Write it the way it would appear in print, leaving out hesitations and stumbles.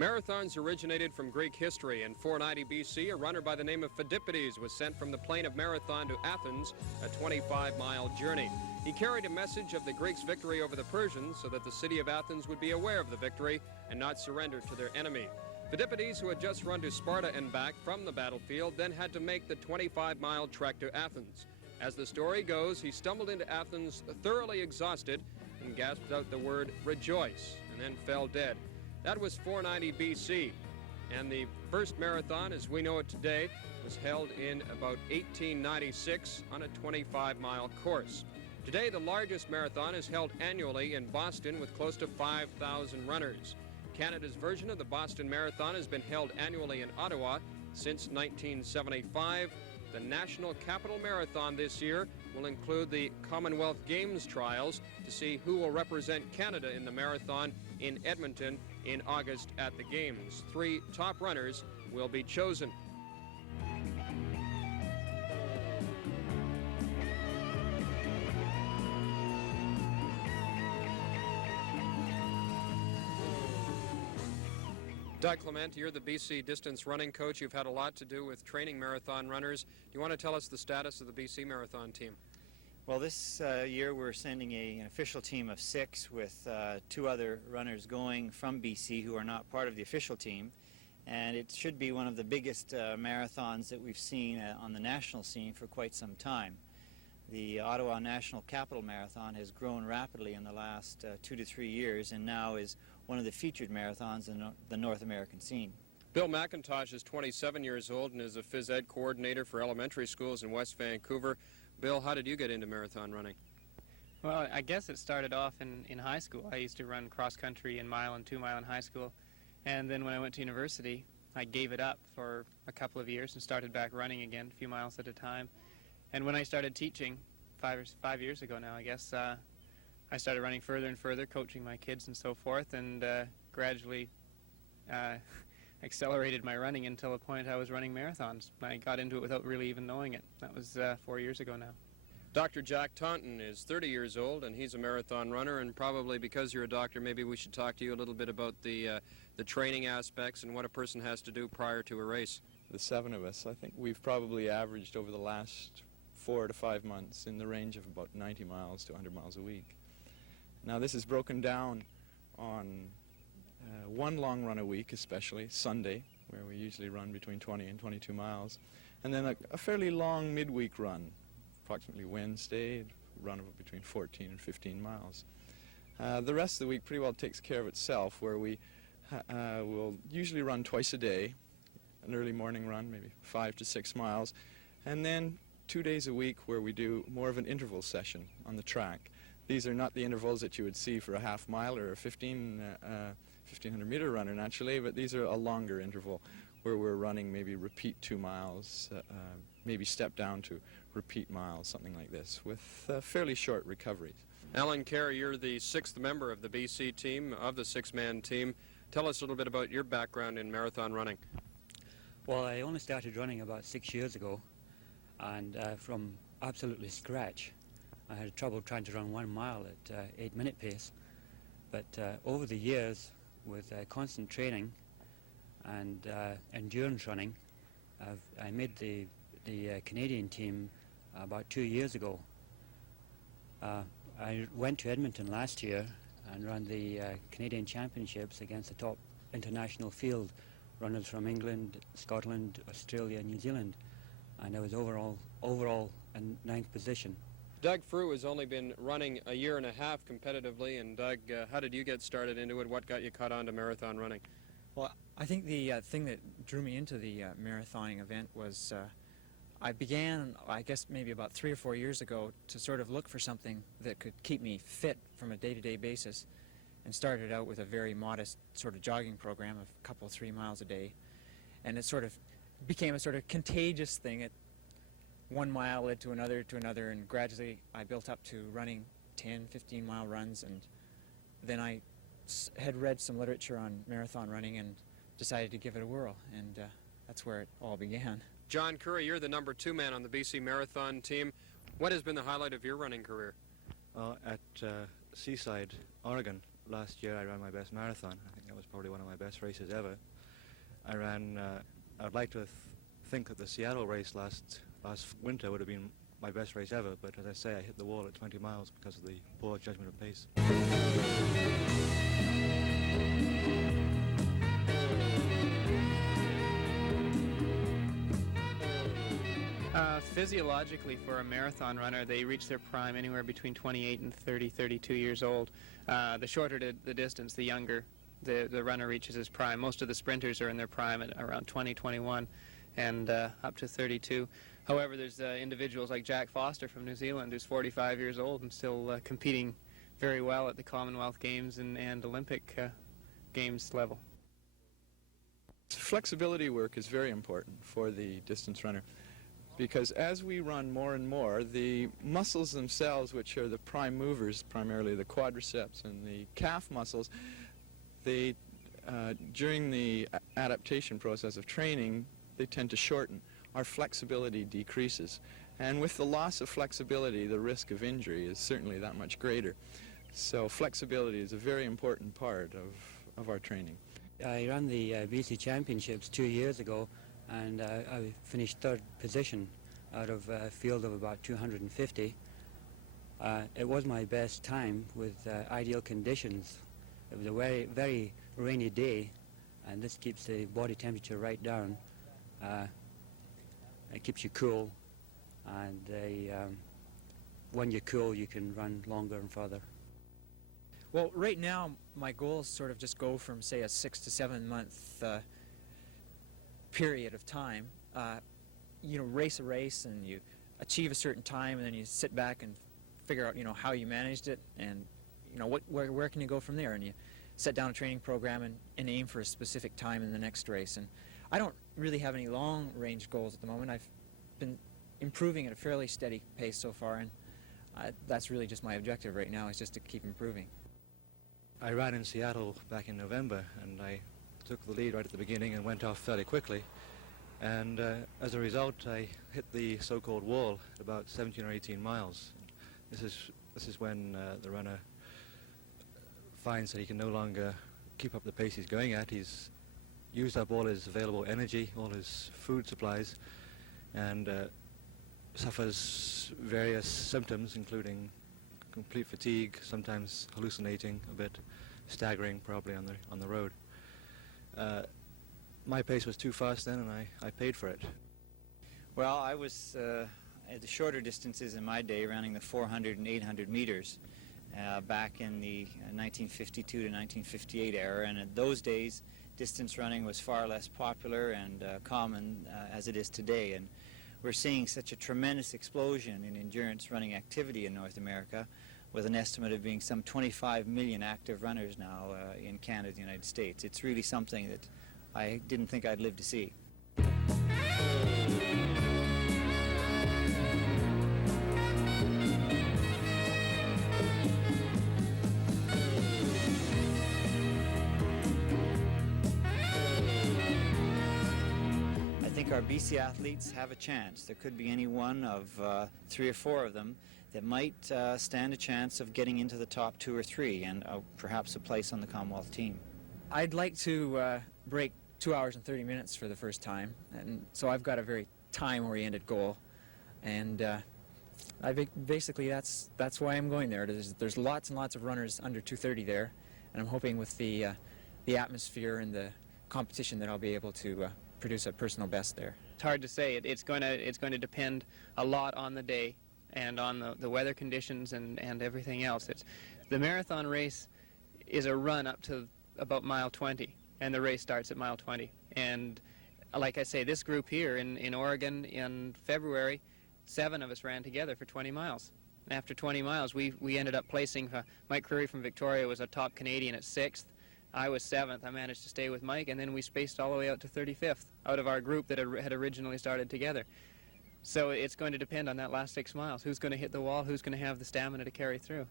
Marathons originated from Greek history. In 490 BC, a runner by the name of Phidippides was sent from the plain of Marathon to Athens, a 25-mile journey. He carried a message of the Greeks' victory over the Persians so that the city of Athens would be aware of the victory and not surrender to their enemy. Phidippides, who had just run to Sparta and back from the battlefield, then had to make the 25-mile trek to Athens. As the story goes, he stumbled into Athens thoroughly exhausted and gasped out the word "rejoice," and then fell dead. That was 490 BC, and the first marathon, as we know it today, was held in about 1896 on a 25-mile course. Today, the largest marathon is held annually in Boston with close to 5,000 runners. Canada's version of the Boston Marathon has been held annually in Ottawa since 1975. The National Capital Marathon this year will include the Commonwealth Games trials to see who will represent Canada in the marathon in Edmonton in August at the Games. 3 top runners will be chosen. Doug Clement, you're the BC distance running coach. You've had a lot to do with training marathon runners. Do you want to tell us the status of the BC marathon team? Well, this year we're sending an official team of 6 with 2 other runners going from BC who are not part of the official team. And it should be one of the biggest marathons that we've seen on the national scene for quite some time. The Ottawa National Capital Marathon has grown rapidly in the last 2 to 3 years and now is one of the featured marathons in the North American scene. Bill McIntosh is 27 years old and is a phys ed coordinator for elementary schools in West Vancouver. Bill, how did you get into marathon running? Well, I guess it started off in high school. I used to run cross-country in mile and 2 mile in high school. And then when I went to university, I gave it up for a couple of years and started back running again, a few miles at a time. And when I started teaching, 5 years ago now, I guess, I started running further and further, coaching my kids and so forth, and gradually accelerated my running until the point I was running marathons. I got into it without really even knowing it. That was 4 years ago now. Dr. Jack Taunton is 30 years old, and he's a marathon runner, and probably because you're a doctor, maybe we should talk to you a little bit about the training aspects and what a person has to do prior to a race. The 7 of us, I think we've probably averaged over the last 4 to 5 months in the range of about 90 miles to 100 miles a week. Now this is broken down on one long run a week, especially Sunday, where we usually run between 20 and 22 miles, and then a fairly long midweek run, approximately Wednesday, run of between 14 and 15 miles. The rest of the week pretty well takes care of itself, where we will usually run twice a day, an early morning run, maybe 5 to 6 miles, and then 2 days a week where we do more of an interval session on the track. These are not the intervals that you would see for a half mile or a 1500 meter runner naturally, but these are a longer interval where we're running maybe repeat 2 miles, maybe step down to repeat miles, something like this, with fairly short recoveries. Alan Carey, you're the 6th member of the BC team, of the 6-man team. Tell us a little bit about your background in marathon running. Well, I only started running about 6 years ago, and from absolutely scratch. I had trouble trying to run 1 mile at 8-minute pace, but over the years, with constant training and endurance running, I made the Canadian team about 2 years ago. I went to Edmonton last year and ran the Canadian Championships against the top international field runners from England, Scotland, Australia, New Zealand, and I was overall in 9th position. Doug Frew has only been running a year and a half competitively, and Doug, how did you get started into it? What got you caught on to marathon running? Well, I think the thing that drew me into the marathoning event was I began, I guess maybe about 3 or 4 years ago, to sort of look for something that could keep me fit from a day-to-day basis, and started out with a very modest sort of jogging program of a couple, 3 miles a day, and it sort of became a sort of contagious thing. 1 mile led to another, and gradually I built up to running 10, 15-mile runs, and then I had read some literature on marathon running and decided to give it a whirl, and that's where it all began. John Curry, you're the number 2 man on the BC Marathon team. What has been the highlight of your running career? At Seaside, Oregon, last year I ran my best marathon. I think that was probably one of my best races ever. I'd like to think that the Seattle race last winter would have been my best race ever, but as I say, I hit the wall at 20 miles because of the poor judgment of pace. Physiologically, for a marathon runner, they reach their prime anywhere between 28 and 30, 32 years old. The shorter the distance, the younger the runner reaches his prime. Most of the sprinters are in their prime at around 20, 21, and up to 32. However, there's individuals like Jack Foster from New Zealand, who's 45 years old and still competing very well at the Commonwealth Games and Olympic Games level. Flexibility work is very important for the distance runner, because as we run more and more, the muscles themselves, which are the prime movers, primarily the quadriceps and the calf muscles, during the adaptation process of training, they tend to shorten. Our flexibility decreases. And with the loss of flexibility, the risk of injury is certainly that much greater. So flexibility is a very important part of our training. I ran the BC Championships 2 years ago, and I finished third position out of a field of about 250. It was my best time with ideal conditions. It was a very, very rainy day, and this keeps the body temperature right down. It keeps you cool, and when you're cool, you can run longer and further. Well, right now, my goals sort of just go from, say, a 6 to 7 month period of time. You know, race a race, and you achieve a certain time, and then you sit back and figure out, you know, how you managed it, and, you know, where can you go from there? And you set down a training program and aim for a specific time in the next race. And I don't really have any long-range goals at the moment. I've been improving at a fairly steady pace so far, and that's really just my objective right now, is just to keep improving. I ran in Seattle back in November, and I took the lead right at the beginning and went off fairly quickly. And as a result, I hit the so-called wall at about 17 or 18 miles. This is when the runner finds that he can no longer keep up the pace he's going at. He's used up all his available energy, all his food supplies, and suffers various symptoms, including complete fatigue, sometimes hallucinating a bit, staggering probably on the road. My pace was too fast then, and I paid for it. Well, I was at the shorter distances in my day, running the 400 and 800 meters back in the 1952 to 1958 era, and in those days distance running was far less popular and common as it is today. And we're seeing such a tremendous explosion in endurance running activity in North America, with an estimate of being some 25 million active runners now in Canada and the United States. It's really something that I didn't think I'd live to see. I think our BC athletes have a chance. There could be any one of 3 or 4 of them that might stand a chance of getting into the top 2 or 3 and perhaps a place on the Commonwealth team. I'd like to break 2 hours and 30 minutes for the first time, and so I've got a very time-oriented goal, and basically that's why I'm going there. There's lots and lots of runners under 230 there, and I'm hoping with the atmosphere and the competition that I'll be able to produce a personal best there. It's hard to say. It's going to depend a lot on the day and on the weather conditions and everything else. The marathon race is a run up to about mile 20, and the race starts at mile 20. And like I say, this group here in Oregon in February, 7 of us ran together for 20 miles. And after 20 miles, we ended up placing, Mike Curry from Victoria was a top Canadian at 6th. I was 7th. I managed to stay with Mike, and then we spaced all the way out to 35th out of our group that had originally started together. So it's going to depend on that last 6 miles. Who's going to hit the wall? Who's going to have the stamina to carry through?